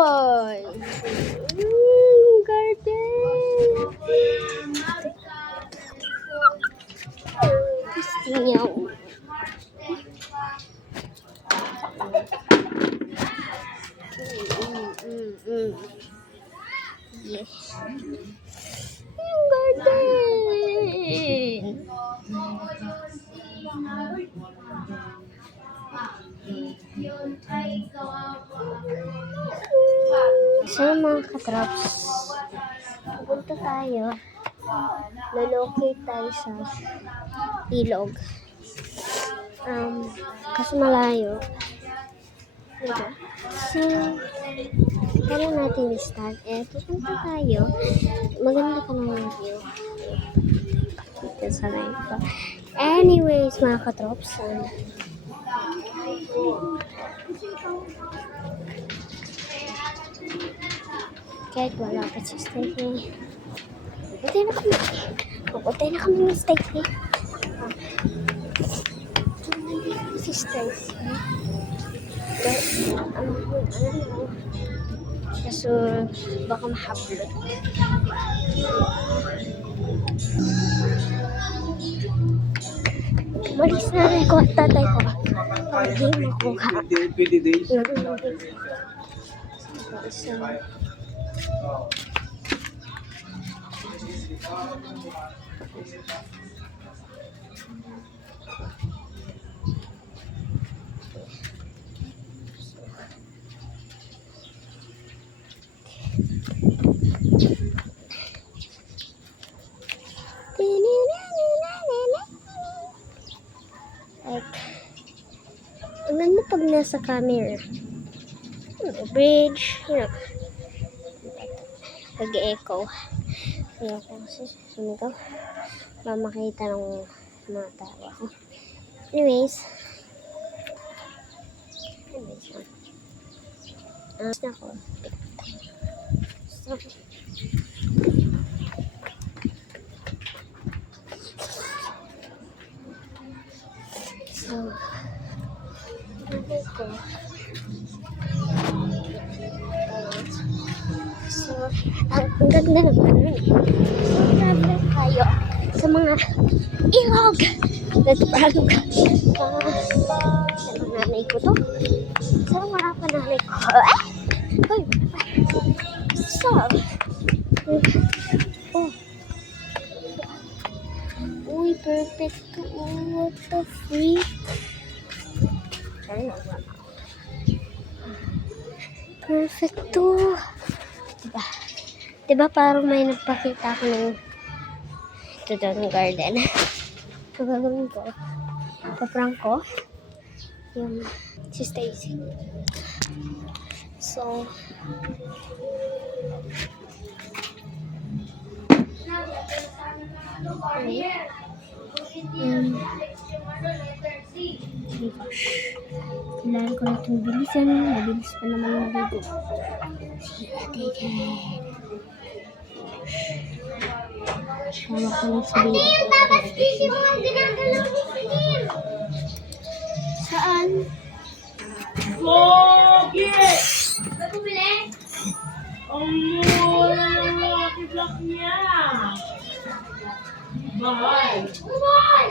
Uy! Garden! Gusto niya. Yes. Garden! So mga katrops, pupunta tayo. Lolocate tayo sa ilog. Kasi malayo. Diba? So, kaya natin start. Pupunta tayo. Maganda ka naman yung view. Dito sa line ko. Anyways, mga katrops, kahit wala pa si Stacey. Pupuntay na kami ni Stacey. Si Stacey. Kaso, baka mahablot. Malis na rin ko at tatay ko. Hindi makuha. Tingnan mo pag nasa camera. Bridge, nag-echo. Kaya kung sumigaw, mamakita ng mga tawa ko. Anyways, ako. So, ang ganda naman. So, travel tayo sa mga ilog. Nag-prank sa nanay ko to. Sa mga pananay ko. Hoy! Stop! Oh. Uy, perfect to. What the freak? Perfect to. Diba parang may nagpakita ko ng ito daw ng garden. So, gagawin ko. Paprank ko yung si Stacey. So, gosh. Kailangan ko na itong bilisan. Mabilis pa naman maligo. Kama ko lang sabihin. Ayun, dapat sisi mo ang ginagalaw ni Steve. Saan? Pogi! Ba't bumili? Ang mura ng Lucky Block niya! Mahal! Umay!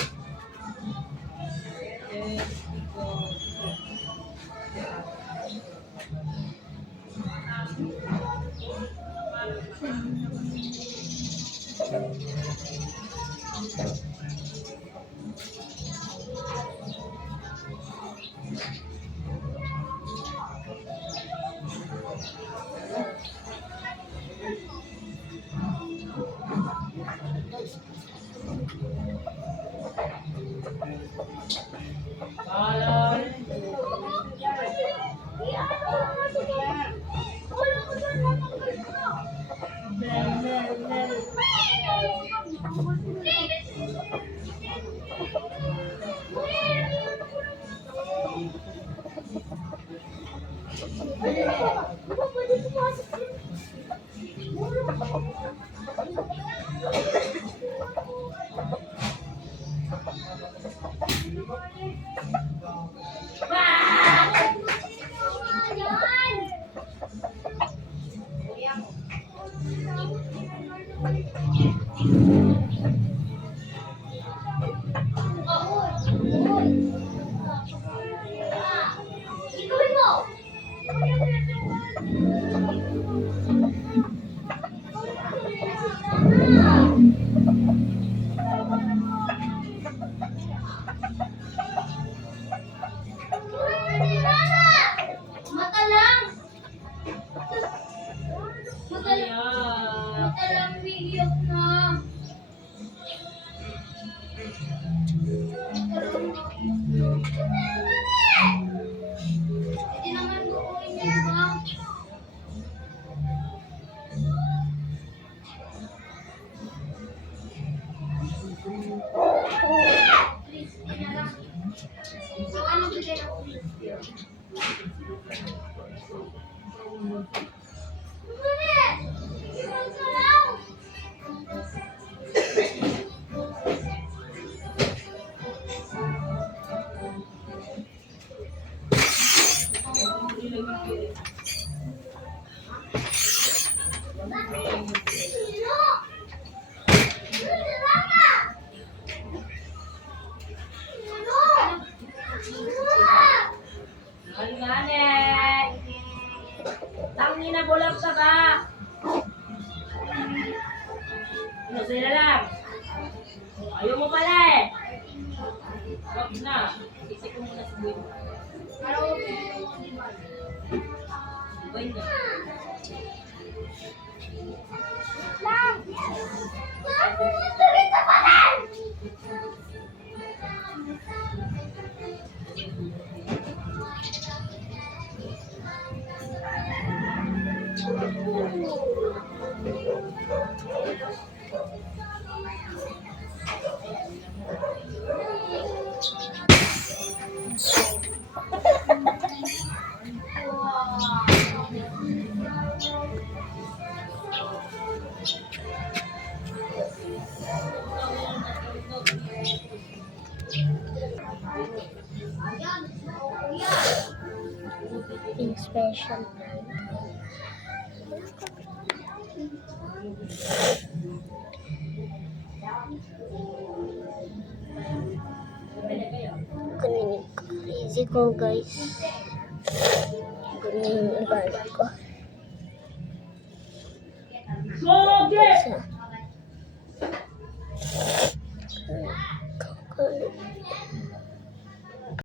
Mata lang. Ayan. Mata lang, umiiyak na. Hindi naman buuin niya ba? Please, hindi na lang. Ano bigay ako, please? Mali! Ibang ka lang! Sino? Alingane. Tangin na bulak sa ba? Ano sila lang? Ayaw mo pala eh. Wag na. Isip ko muna si Boy. Boy na. Lang! Bakit mo tuloy sa palan? Inspection. Ganun crazy ko, guys. Ganun yung ugali ko. Goge! Sa... Kakalit.